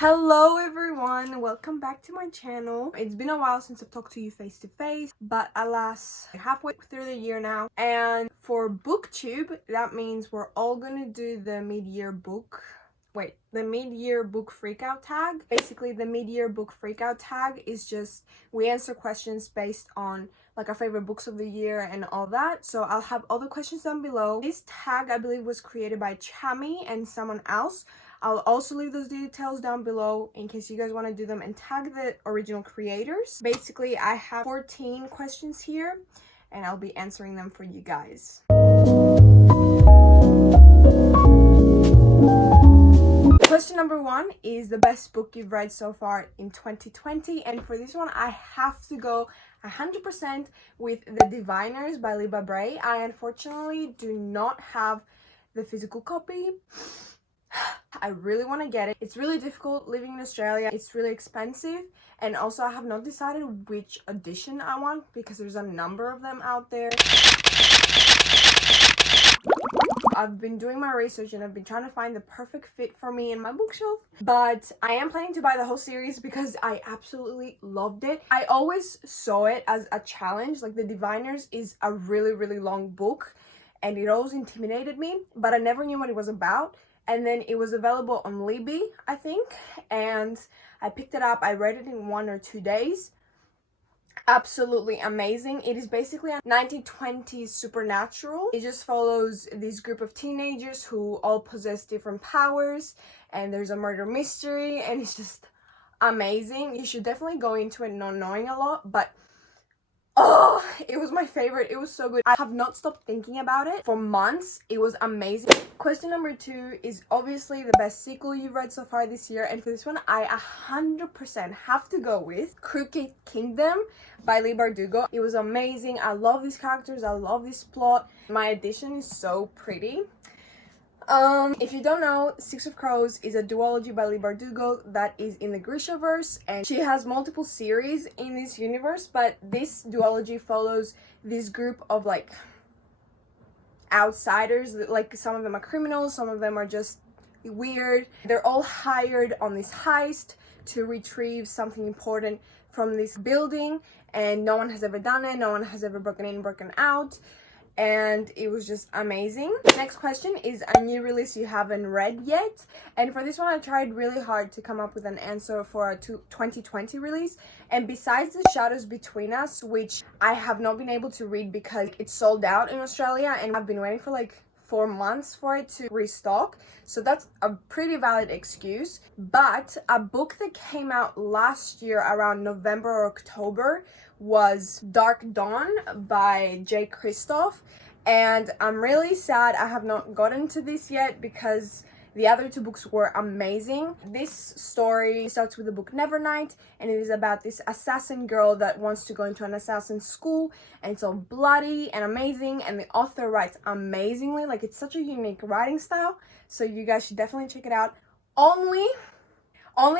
Hello everyone, welcome back to my channel. It's been a while since I've talked to you face to face, but alas, halfway through the year now. And for Booktube, that means we're all gonna do the mid-year book freakout tag. Basically, the mid-year book freakout tag is just we answer questions based on like our favorite books of the year and all that. So I'll have all the questions down below. This tag, I believe, was created by Chami and someone else. I'll also leave those details down below in case you guys want to do them and tag the original creators. Basically, I have 14 questions here and I'll be answering them for you guys. Question number 1 is the best book you've read so far in 2020, and for this one I have to go 100% with The Diviners by Libba Bray. I unfortunately do not have the physical copy. I really want to get it. It's really difficult living in Australia. It's really expensive, and also I have not decided which edition I want because there's a number of them out there. I've been doing my research and I've been trying to find the perfect fit for me in my bookshelf, but I am planning to buy the whole series because I absolutely loved it. I always saw it as a challenge. Like, The Diviners is a really long book and it always intimidated me, but I never knew what it was about. And then it was available on Libby, I think, and I picked it up. I read it in 1 or 2 days. Absolutely amazing. It is basically a 1920s supernatural. It just follows this group of teenagers who all possess different powers, and there's a murder mystery, and it's just amazing. You should definitely go into it not knowing a lot, but oh, it was my favorite. It was so good. I have not stopped thinking about it for months. It was amazing. Question number 2 is obviously the best sequel you've read so far this year, and for this one I 100% have to go with Crooked Kingdom by Leigh Bardugo. It was amazing. I love these characters. I love this plot. My edition is so pretty. If you don't know, Six of Crows is a duology by Leigh Bardugo that is in the Grishaverse, and she has multiple series in this universe, but this duology follows this group of like outsiders. Like, some of them are criminals, some of them are just weird. They're all hired on this heist to retrieve something important from this building, and no one has ever done it. No one has ever broken in, broken out. And it was just amazing. Next question is a new release you haven't read yet, and for this one I tried really hard to come up with an answer for a 2020 release, and besides The Shadows Between Us, which I have not been able to read because it's sold out in Australia and I've been waiting for like 4 months for it to restock, so that's a pretty valid excuse. But a book that came out last year around November or October was Dark Dawn by J. Kristoff, and I'm really sad I have not gotten to this yet because the other 2 books were amazing. This story starts with the book Nevernight, and it is about this assassin girl that wants to go into an assassin school, and it's all bloody and amazing, and the author writes amazingly. Like, it's such a unique writing style, so you guys should definitely check it out. Only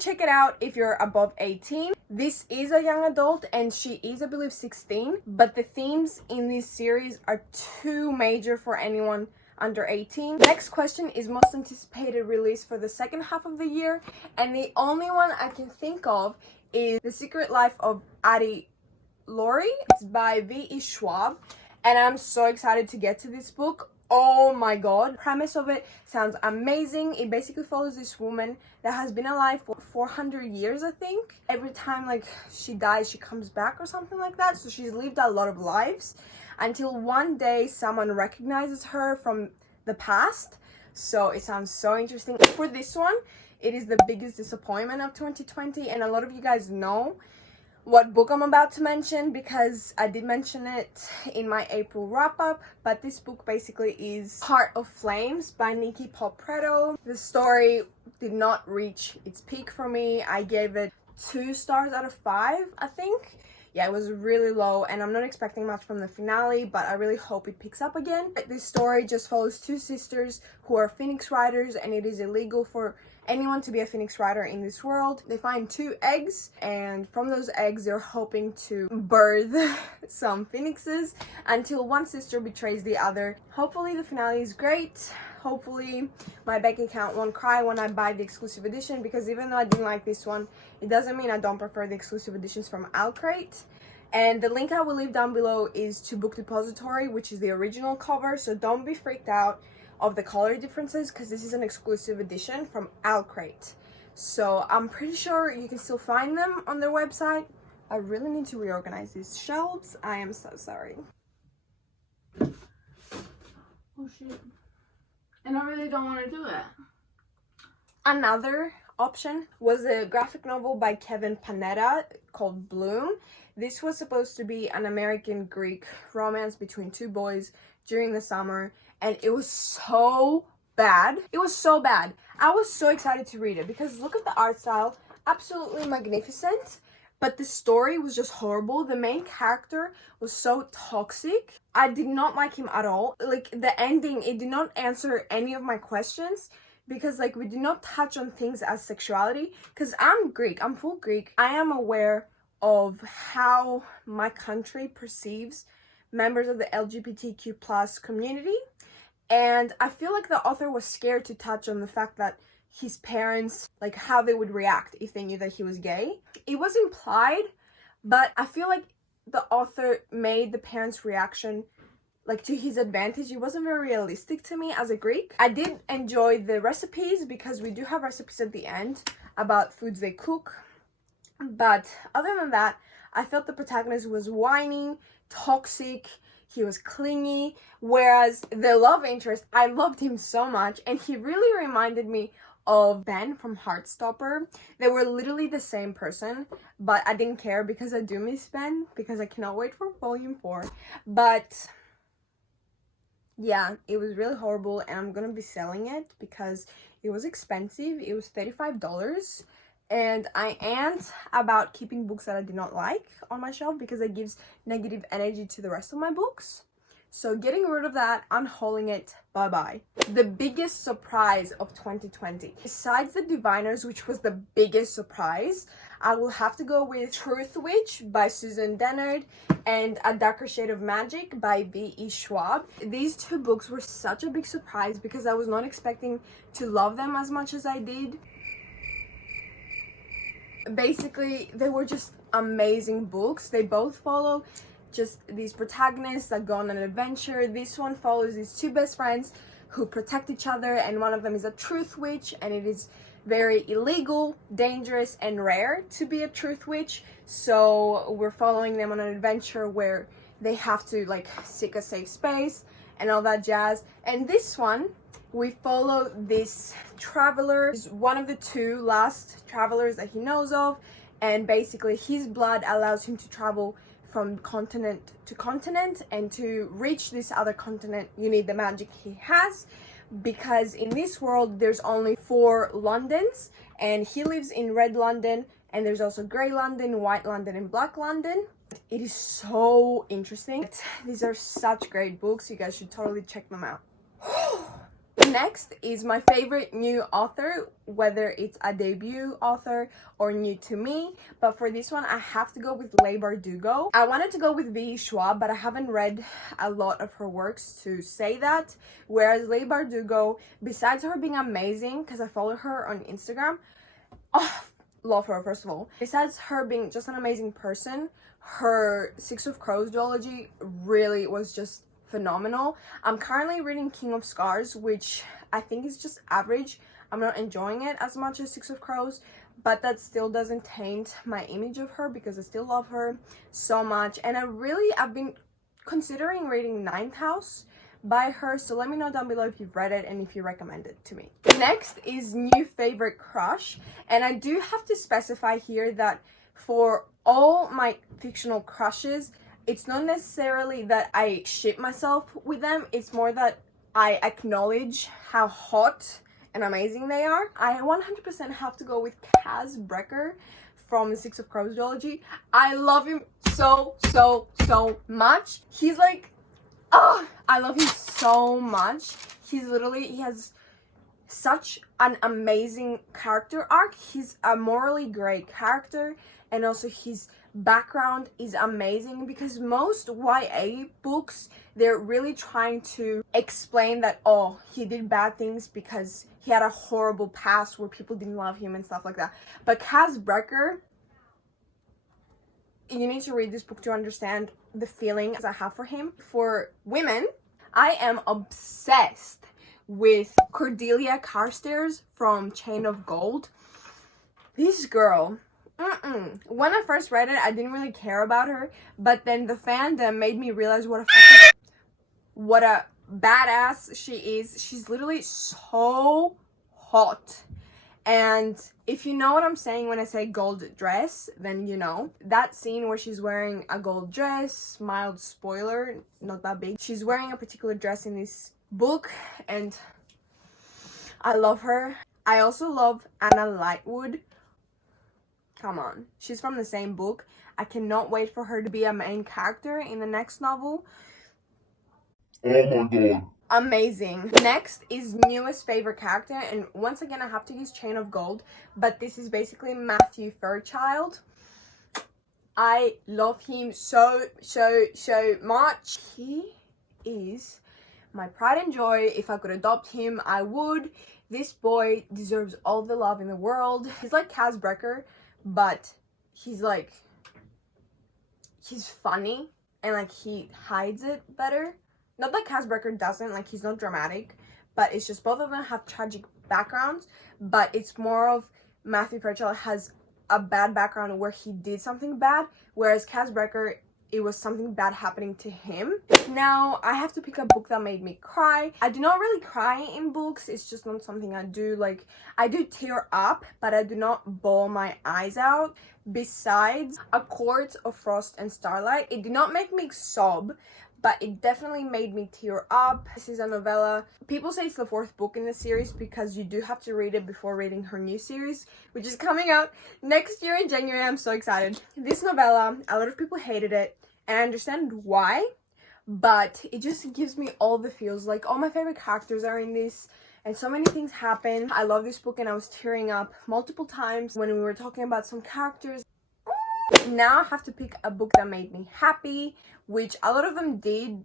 check it out if you're above 18. This is a young adult and she is, I believe, 16, but the themes in this series are too major for anyone under 18. Next question is most anticipated release for the second half of the year, and the only one I can think of is The Secret Life of Addie Laurie. It's by V.E. Schwab, and I'm so excited to get to this book. Oh my god. The premise of it sounds amazing. It basically follows this woman that has been alive for 400 years, I think. Every time like she dies, she comes back or something like that. So she's lived a lot of lives until one day someone recognizes her from the past. So it sounds so interesting. For this one, it is the biggest disappointment of 2020, and a lot of you guys know what book I'm about to mention because I did mention it in my April wrap-up, but this book basically is Heart of Flames by Nikki Paul-Preto. The story did not reach its peak for me. I gave it 2 stars out of 5, I think. Yeah, it was really low, and I'm not expecting much from the finale, but I really hope it picks up again. This story just follows 2 sisters who are phoenix riders, and it is illegal for anyone to be a phoenix rider in this world. They find 2 eggs, and from those eggs they're hoping to birth some phoenixes until one sister betrays the other. Hopefully the finale is great. hopefully my bank account won't cry when I buy the exclusive edition, because even though I didn't like this one, it doesn't mean I don't prefer the exclusive editions from Crate. And the link I will leave down below is to Book Depository, which is the original cover, so don't be freaked out of the color differences, because this is an exclusive edition from Crate. So I'm pretty sure you can still find them on their website. I really need to reorganize these shelves. I am so sorry. Oh shit. And I really don't want to do it. Another option was a graphic novel by Kevin Panetta called Bloom. This was supposed to be an American-Greek romance between two boys during the summer, and it was so bad. It was so bad. I was so excited to read it because look at the art style, absolutely magnificent, but the story was just horrible. The main character was so toxic. I did not like him at all. Like, the ending, it did not answer any of my questions, because like we did not touch on things as sexuality, because I'm Greek, I'm full Greek. I am aware of how my country perceives members of the LGBTQ plus community, and I feel like the author was scared to touch on the fact that his parents, like how they would react if they knew that he was gay. It was implied, but I feel like the author made the parents' reaction like to his advantage. It wasn't very realistic to me as a Greek. I did enjoy the recipes, because we do have recipes at the end about foods they cook, but other than that, I felt the protagonist was whiny, toxic, he was clingy, whereas the love interest, I loved him so much, and he really reminded me of Ben from Heartstopper. They were literally the same person, but I didn't care because I do miss Ben, because I cannot wait for volume 4. But yeah, it was really horrible, and I'm gonna be selling it because it was expensive. It was $35, and I ain't about keeping books that I did not like on my shelf, because it gives negative energy to the rest of my books. So getting rid of that, unhauling it, bye-bye. The biggest surprise of 2020, besides the Diviners, which was the biggest surprise, I will have to go with Truth Witch by Susan Dennard and A Darker Shade of Magic by V.E. Schwab. These two books were such a big surprise because I was not expecting to love them as much as I did. Basically, they were just amazing books. They both follow just these protagonists that go on an adventure. This one follows these two best friends who protect each other, and one of them is a truth witch, and it is very illegal, dangerous, and rare to be a truth witch. So we're following them on an adventure where they have to like seek a safe space and all that jazz. And this one, we follow this traveler, one of the two last travelers that he knows of, and basically his blood allows him to travel from continent to continent, and to reach this other continent you need the magic he has, because in this world there's only 4 Londons, and he lives in Red London, and there's also Grey London, White London, and Black London. It is so interesting. These are such great books. You guys should totally check them out. Next is my favorite new author, whether it's a debut author or new to me, but for this one I have to go with Leigh Bardugo. I wanted to go with V.E. Schwab, but I haven't read a lot of her works to say that, whereas Leigh Bardugo, besides her being amazing, because I follow her on Instagram, love her first of all, besides her being just an amazing person, her Six of Crows duology really was just phenomenal. I'm currently reading King of Scars, which I think is just average. I'm not enjoying it as much as Six of Crows, but that still doesn't taint my image of her, because I still love her so much. And I've been considering reading Ninth House by her, so let me know down below if you've read it and if you recommend it to me. Next is new favorite crush, and I do have to specify here that for all my fictional crushes, it's not necessarily that I ship myself with them, it's more that I acknowledge how hot and amazing they are. I 100% have to go with Kaz Brecker from the Six of Crows duology. I love him so much. He's like, I love him so much. He has such an amazing character arc. He's a morally great character, and also his background is amazing, because most YA books, they're really trying to explain that, oh, he did bad things because he had a horrible past where people didn't love him and stuff like that. But Kaz Brekker, you need to read this book to understand the feelings I have for him. For women, I am obsessed with Cordelia Carstairs from Chain of Gold. This girl, when I first read it, I didn't really care about her, but then the fandom made me realize what a badass she is. She's literally so hot. And if you know what I'm saying when I say gold dress, then you know. That scene where she's wearing a gold dress, mild spoiler, not that big. She's wearing a particular dress in this book, and I love her. I also love Anna Lightwood. Come on, she's from the same book. I cannot wait for her to be a main character in the next novel. Oh my god. Amazing. Next is newest favorite character, and once again I have to use Chain of Gold, but this is basically Matthew Fairchild. I love him so much. He is my pride and joy. If I could adopt him, I would. This boy deserves all the love in the world. He's like Kaz Brekker, but he's funny, and like he hides it better. Not that Kaz Brekker doesn't, like he's not dramatic, but it's just both of them have tragic backgrounds, but it's more of Matthew Fairchild has a bad background where he did something bad, whereas Kaz Brekker, it was something bad happening to him. Now, I have to pick a book that made me cry. I do not really cry in books. It's just not something I do. Like, I do tear up, but I do not bawl my eyes out. Besides A Court of Frost and Starlight, it did not make me sob, but it definitely made me tear up. This is a novella. People say it's the 4th book in the series because you do have to read it before reading her new series, which is coming out next year in January. I'm so excited. This novella, a lot of people hated it, and I understand why, but it just gives me all the feels. Like, all my favorite characters are in this, and so many things happen. I love this book, and I was tearing up multiple times when we were talking about some characters. Now I have to pick a book that made me happy, which a lot of them did,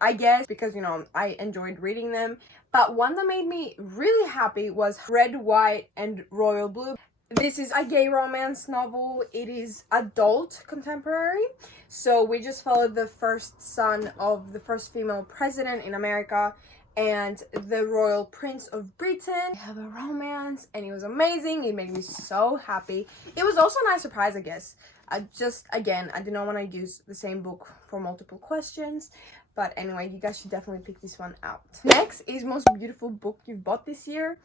I guess, because, you know, I enjoyed reading them. But one that made me really happy was Red, White, and Royal Blue. This is a gay romance novel. It is adult contemporary. So we just followed the first son of the first female president in America and the royal prince of Britain. They have a romance, and it was amazing. It made me so happy. It was also a nice surprise, I guess. Again, I did not want to use the same book for multiple questions, but anyway, you guys should definitely pick this one out. Next is most beautiful book you've bought this year,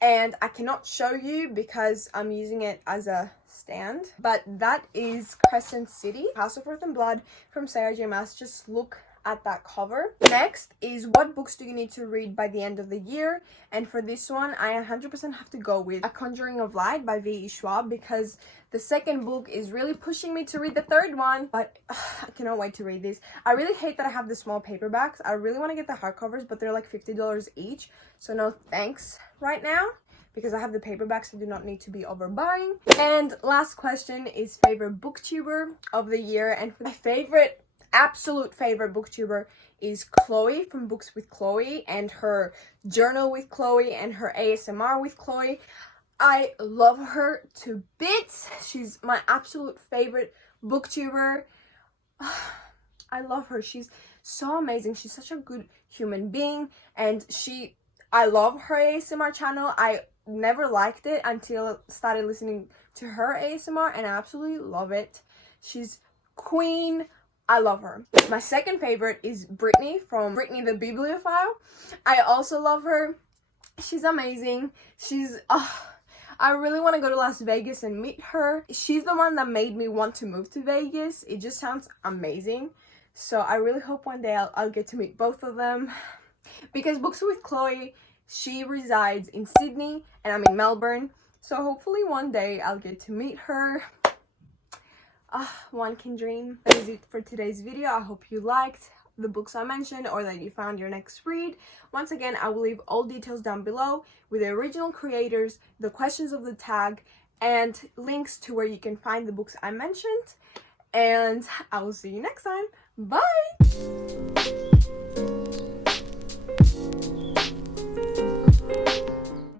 and I cannot show you because I'm using it as a stand, but that is Crescent City, House of Earth and Blood from Sarah J Maas. Just look at that cover. Next is what books do you need to read by the end of the year, and for this one I 100% have to go with A Conjuring of Light by V.E. Schwab, because the second book is really pushing me to read the third one, but I cannot wait to read this. I really hate that I have the small paperbacks. I really want to get the hardcovers, but they're like $50 each, so no thanks right now, because I have the paperbacks. I do not need to be overbuying. And last question is favorite booktuber of the year, and for my absolute favorite booktuber is Chloe from Books with Chloe, and her journal with Chloe and her ASMR with Chloe. I love her to bits. She's my absolute favorite booktuber. I love her. She's so amazing. She's such a good human being, and I love her ASMR channel. I never liked it until I started listening to her ASMR, and I absolutely love it. She's queen. I love her. My second favorite is Brittany from Brittany the Bibliophile. I also love her. She's amazing. I really want to go to Las Vegas and meet her. She's the one that made me want to move to Vegas. It just sounds amazing. So I really hope one day I'll get to meet both of them. Because Books with Chloe, she resides in Sydney and I'm in Melbourne. So hopefully one day I'll get to meet her. One can dream. That is it for today's video. I hope you liked. the books I mentioned or that you found your next read. Once again, I will leave all details down below with the original creators, the questions of the tag, and links to where you can find the books I mentioned. And I will see you next time. Bye!